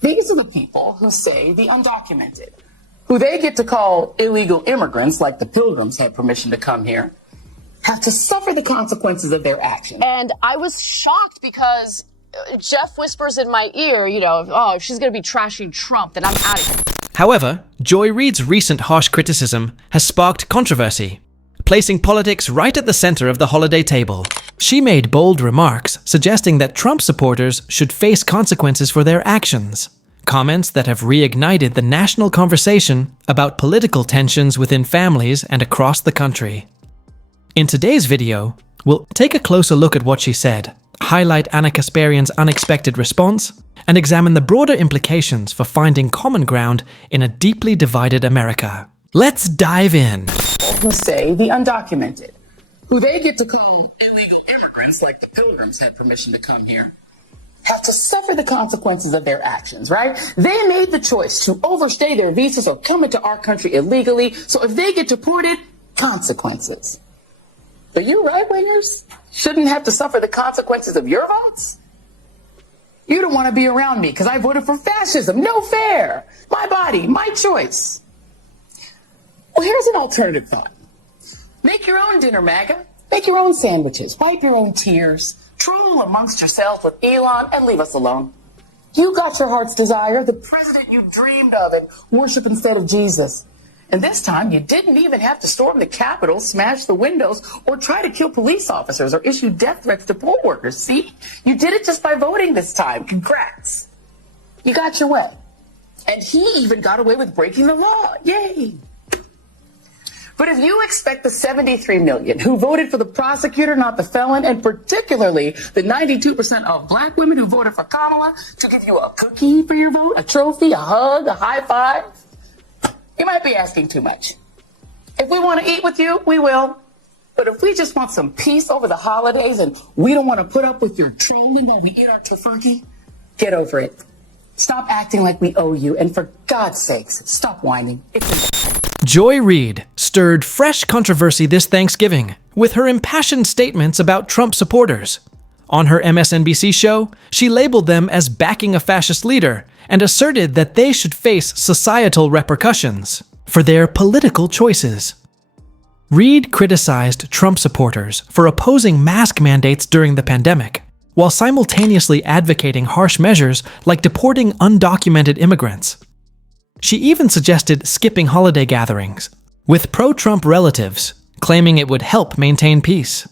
These are the people who say the undocumented, who they get to call illegal immigrants, like the Pilgrims had permission to come here, have to suffer the consequences of their actions. And I was shocked because Jeff whispers in my ear, oh, if she's going to be trashing Trump, then I'm out of here. However, Joy Reid's recent harsh criticism has sparked controversy, placing politics right at the center of the holiday table. She made bold remarks suggesting that Trump supporters should face consequences for their actions, comments that have reignited the national conversation about political tensions within families and across the country. In today's video, we'll take a closer look at what she said, highlight Ana Kasparian's unexpected response, and examine the broader implications for finding common ground in a deeply divided America. Let's dive in. Who say the undocumented, who they get to call illegal immigrants, like the Pilgrims had permission to come here, have to suffer the consequences of their actions, right? They made the choice to overstay their visas or come into our country illegally, so if they get deported, consequences. But you right-wingers shouldn't have to suffer the consequences of your votes? You don't want to be around me because I voted for fascism. No fair. My body, my choice. Well, here's an alternative thought. Make your own dinner, MAGA. Make your own sandwiches. Wipe your own tears. Troll amongst yourselves with Elon and leave us alone. You got your heart's desire, the president you dreamed of, and worship instead of Jesus. And this time, you didn't even have to storm the Capitol, smash the windows, or try to kill police officers or issue death threats to poll workers. See? You did it just by voting this time. Congrats. You got your way. And he even got away with breaking the law. Yay. But if you expect the 73 million who voted for the prosecutor, not the felon, and particularly the 92% of black women who voted for Kamala to give you a cookie for your vote, a trophy, a hug, a high five, you might be asking too much. If we want to eat with you, we will. But if we just want some peace over the holidays and we don't want to put up with your trolling while we eat our tofurkey, get over it. Stop acting like we owe you, and for God's sakes, stop whining. Joy Reid stirred fresh controversy this Thanksgiving with her impassioned statements about Trump supporters. On her MSNBC show, she labeled them as backing a fascist leader and asserted that they should face societal repercussions for their political choices. Reid criticized Trump supporters for opposing mask mandates during the pandemic, while simultaneously advocating harsh measures like deporting undocumented immigrants. She even suggested skipping holiday gatherings with pro-Trump relatives, claiming it would help maintain peace.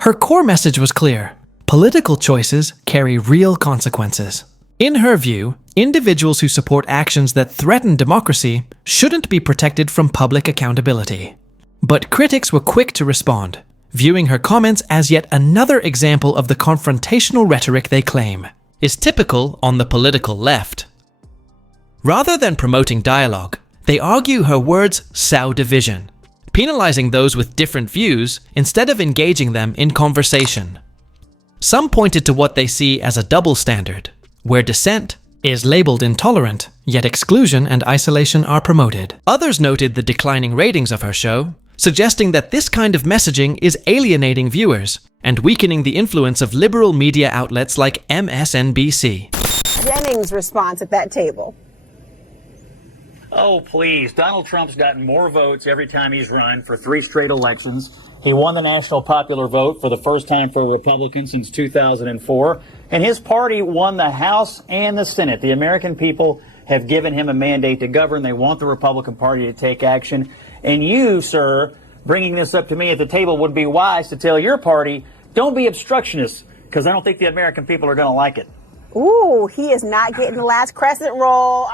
Her core message was clear: political choices carry real consequences. In her view, individuals who support actions that threaten democracy shouldn't be protected from public accountability. But critics were quick to respond, viewing her comments as yet another example of the confrontational rhetoric they claim is typical on the political left. Rather than promoting dialogue, they argue her words sow division, penalizing those with different views instead of engaging them in conversation. Some pointed to what they see as a double standard, where dissent is labeled intolerant, yet exclusion and isolation are promoted. Others noted the declining ratings of her show, suggesting that this kind of messaging is alienating viewers and weakening the influence of liberal media outlets like MSNBC. Jennings' response at that table. Oh, please. Donald Trump's gotten more votes every time he's run for 3 straight elections. He won the national popular vote for the first time for a Republican since 2004. And his party won the House and the Senate. The American people have given him a mandate to govern. They want the Republican Party to take action. And you, sir, bringing this up to me at the table would be wise to tell your party, don't be obstructionists, because I don't think the American people are going to like it. Ooh, he is not getting the last crescent roll.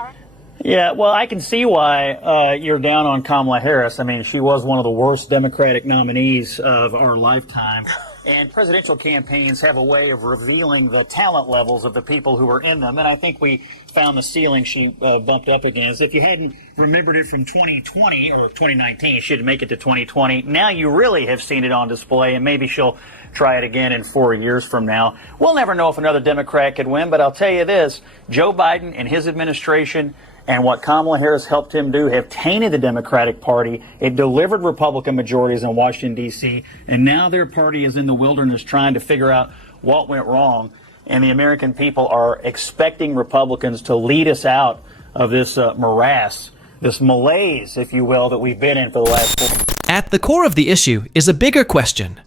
Yeah, well, I can see why you're down on Kamala Harris. I mean, she was one of the worst Democratic nominees of our lifetime. And presidential campaigns have a way of revealing the talent levels of the people who are in them. And I think we found the ceiling she bumped up against. If you hadn't remembered it from 2020 or 2019, you should make it to 2020. Now you really have seen it on display, and maybe she'll try it again in 4 years from now. We'll never know if another Democrat could win, but I'll tell you this, Joe Biden and his administration and what Kamala Harris helped him do have tainted the Democratic Party. It delivered Republican majorities in Washington, D.C., and now their party is in the wilderness trying to figure out what went wrong. and the American people are expecting Republicans to lead us out of this morass, this malaise, if you will, that we've been in for the last 4 years. At the core of the issue is a bigger question.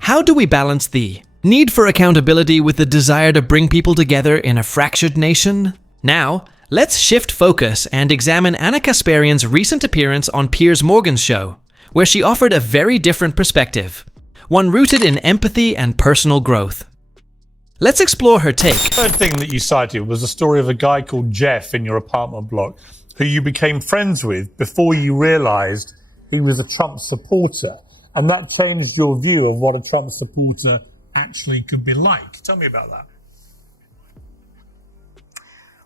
How do we balance the need for accountability with the desire to bring people together in a fractured nation? Now, let's shift focus and examine Ana Kasparian's recent appearance on Piers Morgan's show, where she offered a very different perspective, one rooted in empathy and personal growth. Let's explore her take. The third thing that you cited was the story of a guy called Jeff in your apartment block, who you became friends with before you realized he was a Trump supporter. And that changed your view of what a Trump supporter actually could be like. Tell me about that.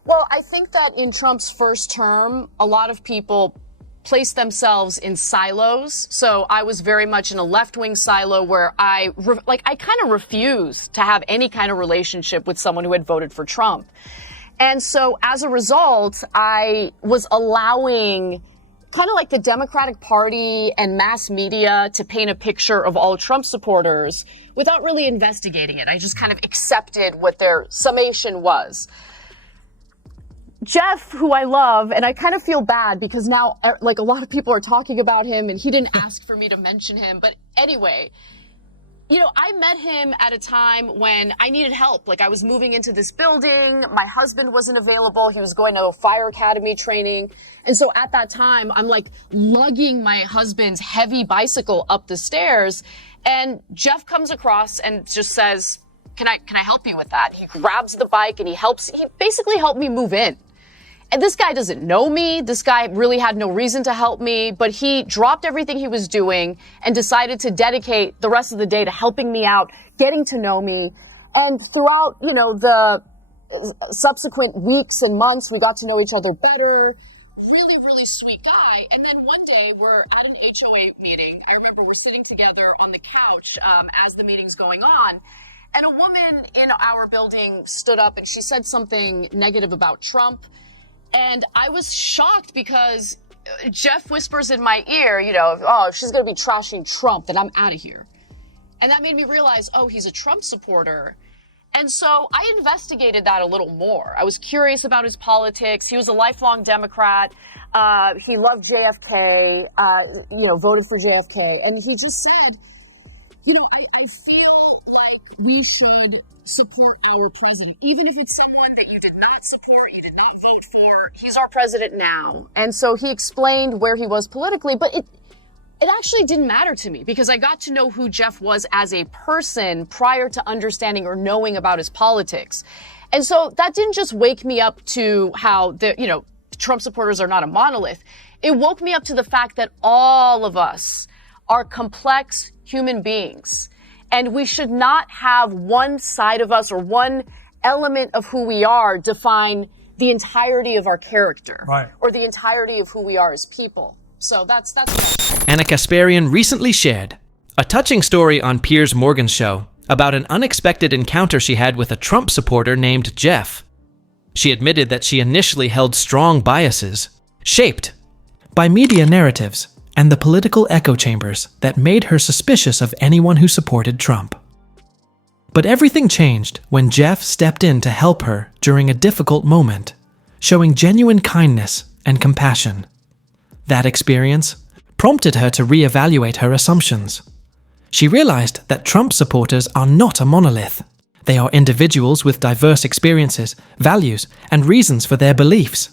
Well, I think that in Trump's first term, a lot of people placed themselves in silos. So I was very much in a left-wing silo where I kind of refused to have any kind of relationship with someone who had voted for Trump. And so as a result, I was allowing kind of like the Democratic Party and mass media to paint a picture of all Trump supporters without really investigating it. I just kind of accepted what their summation was. Jeff, who I love, and I kind of feel bad because now, like, a lot of people are talking about him and he didn't ask for me to mention him. But anyway, you know, I met him at a time when I needed help. Like, I was moving into this building. My husband wasn't available. He was going to a fire academy training. And so at that time, I'm like lugging my husband's heavy bicycle up the stairs. And Jeff comes across and just says, can I help you with that? He grabs the bike and he basically helped me move in. And this guy doesn't know me. This guy really had no reason to help me, but he dropped everything he was doing and decided to dedicate the rest of the day to helping me out, getting to know me. And throughout, you know, the subsequent weeks and months, we got to know each other better. Really, really sweet guy. And then one day we're at an HOA meeting. I remember we're sitting together on the couch as the meeting's going on. And a woman in our building stood up and she said something negative about Trump. And I was shocked because Jeff whispers in my ear, you know, oh, if she's going to be trashing Trump, then I'm out of here. And that made me realize, oh, he's a Trump supporter. And so I investigated that a little more. I was curious about his politics. He was a lifelong Democrat. He loved JFK, voted for JFK. And he just said, you know, I feel like we should support our president, even if it's someone that you did not support, you did not vote for. He's our president now. And so he explained where he was politically, but it actually didn't matter to me because I got to know who Jeff was as a person prior to understanding or knowing about his politics. And so that didn't just wake me up to how Trump supporters are not a monolith. It woke me up to the fact that all of us are complex human beings. And we should not have one side of us or one element of who we are define the entirety of our character, right, or the entirety of who we are as people. So that's Ana Kasparian recently shared a touching story on Piers Morgan's show about an unexpected encounter she had with a Trump supporter named Jeff. She admitted that she initially held strong biases, shaped by media narratives and the political echo chambers that made her suspicious of anyone who supported Trump. But everything changed when Jeff stepped in to help her during a difficult moment, showing genuine kindness and compassion. That experience prompted her to reevaluate her assumptions. She realized that Trump supporters are not a monolith. They are individuals with diverse experiences, values, and reasons for their beliefs.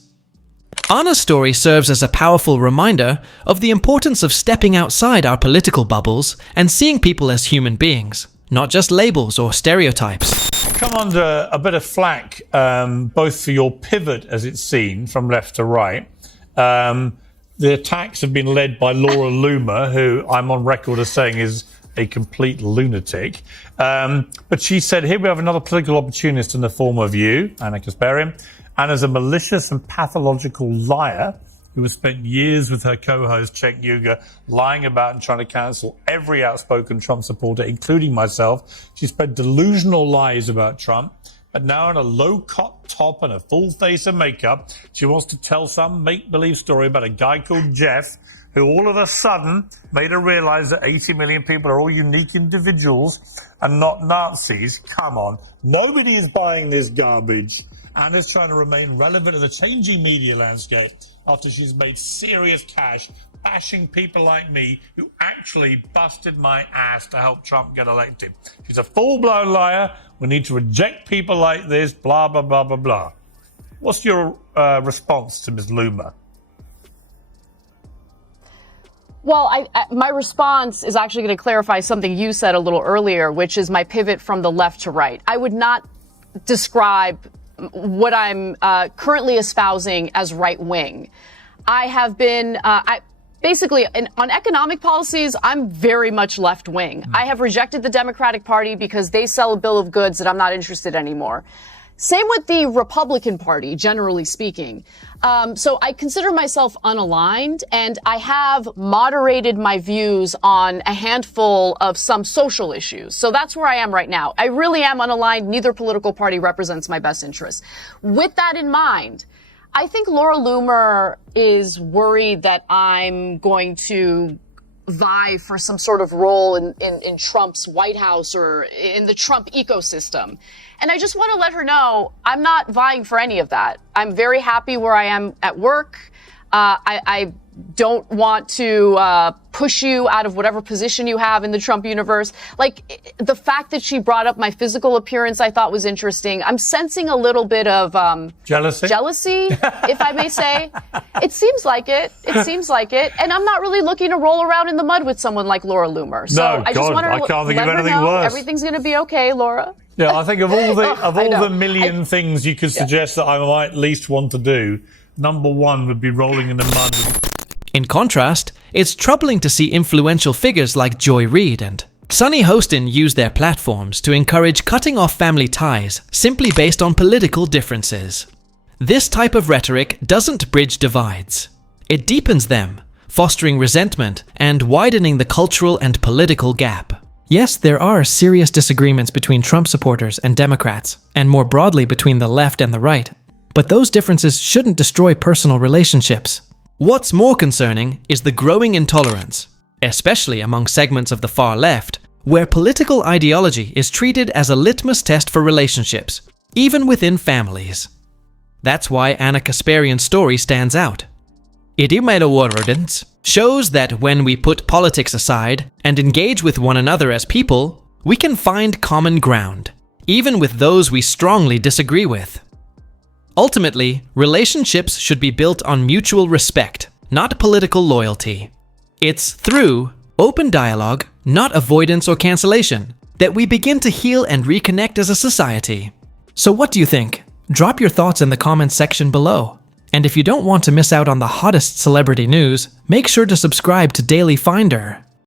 Ana's story serves as a powerful reminder of the importance of stepping outside our political bubbles and seeing people as human beings, not just labels or stereotypes. Come under a bit of flack, both for your pivot, as it's seen, from left to right. The attacks have been led by Laura Loomer, who I'm on record as saying is a complete lunatic. But she said, here we have another political opportunist in the form of you, Ana Kasparian, and as a malicious and pathological liar who has spent years with her co-host, Cenk Uygur, lying about and trying to cancel every outspoken Trump supporter, including myself. She spread delusional lies about Trump, but now in a low-cut top and a full face of makeup, she wants to tell some make-believe story about a guy called Jeff, who all of a sudden made her realize that 80 million people are all unique individuals and not Nazis. Come on. Nobody is buying this garbage. Anna's trying to remain relevant in the changing media landscape after she's made serious cash bashing people like me who actually busted my ass to help Trump get elected. She's a full-blown liar. We need to reject people like this, blah, blah, blah, blah, blah. What's your response to Ms. Loomer? Well, my response is actually going to clarify something you said a little earlier, which is my pivot from the left to right. I would not describe what I'm currently espousing as right-wing. I have been, basically, on economic policies, I'm very much left-wing. I have rejected the Democratic Party because they sell a bill of goods that I'm not interested anymore. Same with the Republican Party, generally speaking. So I consider myself unaligned, and I have moderated my views on a handful of some social issues. So that's where I am right now. I really am unaligned. Neither political party represents my best interests. With that in mind, I think Laura Loomer is worried that I'm going to vie for some sort of role in Trump's White House or in the Trump ecosystem. And I just want to let her know I'm not vying for any of that. I'm very happy where I am at work. I don't want to push you out of whatever position you have in the Trump universe. Like, the fact that she brought up my physical appearance, I thought was interesting. I'm sensing a little bit of jealousy, if I may say. It seems like it. It seems like it. And I'm not really looking to roll around in the mud with someone like Laura Loomer. So No, I just God, want I to can't think let of her anything know worse. everything's going to be okay, Laura. Yeah, I think of all the know. million things you could suggest that I might at least want to do, number one would be rolling in the mud. In contrast, it's troubling to see influential figures like Joy Reid and Sunny Hostin use their platforms to encourage cutting off family ties simply based on political differences. This type of rhetoric doesn't bridge divides. It deepens them, fostering resentment and widening the cultural and political gap. Yes, there are serious disagreements between Trump supporters and Democrats, and more broadly between the left and the right. But those differences shouldn't destroy personal relationships. What's more concerning is the growing intolerance, especially among segments of the far left, where political ideology is treated as a litmus test for relationships, even within families. That's why Ana Kasparian's story stands out. It shows that when we put politics aside and engage with one another as people, we can find common ground, even with those we strongly disagree with. Ultimately, relationships should be built on mutual respect, not political loyalty. It's through open dialogue, not avoidance or cancellation, that we begin to heal and reconnect as a society. So what do you think? Drop your thoughts in the comments section below. And if you don't want to miss out on the hottest celebrity news, make sure to subscribe to Daily Finder.